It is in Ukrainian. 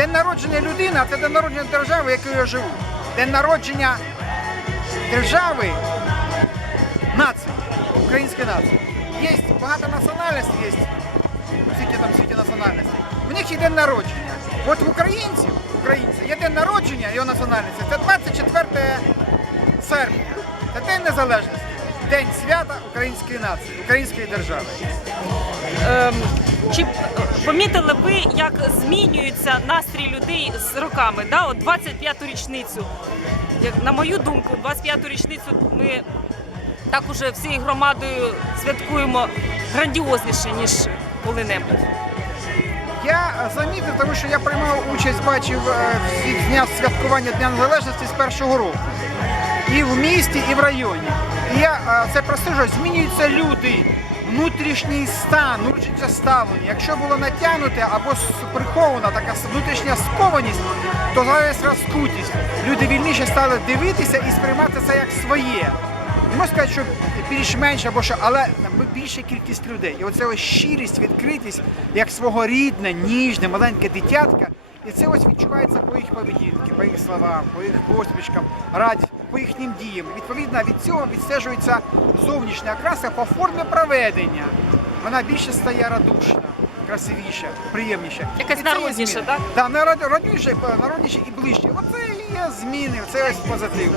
День народження людини, це день народження держави, в якій я живу. День народження держави, нації, української нації. Є багато національностей, є скільки там світі національностей. У них є день народження. От в українців, українців є день народження його національності. Це 24 серпня. Це День Незалежності. День свята української нації, української держави. Ем, Чи помітили ви, як змінюється настрій людей з роками? Да? От 25-ту річницю. Як на мою думку, 25-ту річницю ми так уже всією громадою святкуємо грандіозніше, ніж коли-небудь. Я замітив, тому що я приймав участь, бачив е, дня святкування Дня Незалежності з першого року. І в місті, і в районі. Я е, це простежу, змінюються люди, внутрішній стан, внутрішнє ставлення. Якщо було натягнуте або прихована така внутрішня скованість, то зараз розкутість. Люди вільніше стали дивитися і сприймати це як своє. Не можу сказати, що більш менше або що, але ми більша кількість людей. І оце ось щирість, відкритість, як свого рідне, ніжне, маленьке дитятка. І це ось відчувається по їх поведінки, по їх словам, по їх посмішкам, радість, по їхнім діям. Відповідно, від цього відстежується зовнішня окраса по формі проведення. Вона більше стає радушна, красивіша, приємніша. Якась народніша, так? так? Да, народніше, народніша і ближче. Оце і є зміни, це ось позитив.